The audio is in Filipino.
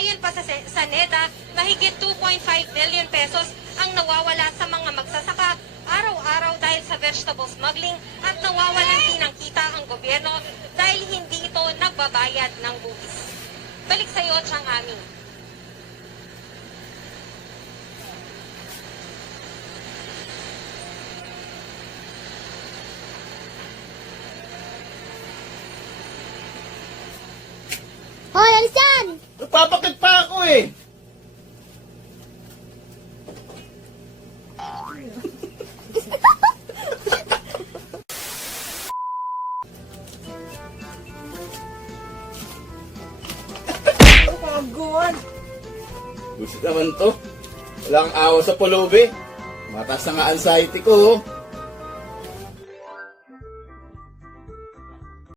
Ayon pa sa NEDA, mahigit 2.5 billion pesos ang nawawala sa mga magsasaka araw-araw dahil sa vegetable smuggling at nawawalan din ng kita ang gobyerno dahil hindi ito nagbabayad ng buwis. Balik sa iyo, Chang Ami. Hoy, alis dyan! Nagpapakit pa ako eh. Pagod. Gusto naman to. Walang awa sa pulubi. Mataas na nga anxiety ko.